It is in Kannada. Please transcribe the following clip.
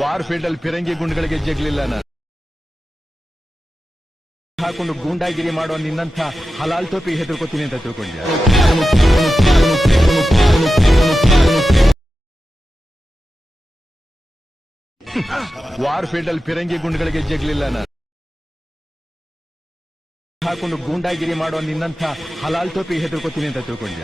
ವಾರ್ ಫೀಲ್ಡ್ ಅಲ್ಲಿ ಫಿರಂಗಿ ಗುಂಡುಗಳಿಗೆ ಜಗ್ಲಿಲ್ಲ ನಾನು ಹಾಕೊಂಡು ಗೂಂಡಾಗಿರಿ ಮಾಡೋ ನಿನ್ನಂಥ ಹಲಾಲ್ ಟೋಪಿಗೆ ಹೆದರ್ಕೋತೀನಿ ಅಂತ ತಿಳ್ಕೊಂಡ್ಯ. ವಾರ್ ಫೀಲ್ಡ್ ಅಲ್ಲಿ ಫಿರಂಗಿ ಗುಂಡುಗಳಿಗೆ ಜಗ್ಲಿಲ್ಲ ನಾನು ಹಾಕೊಂಡು ಗೂಂಡಾಗಿರಿ ಮಾಡೋ ನಿನ್ನಂಥ ಹಲಾಲ್ ಟೋಪಿಗೆ ಹೆದರ್ಕೋತೀನಿ ಅಂತ ತಿಳ್ಕೊಂಡ್ಯ.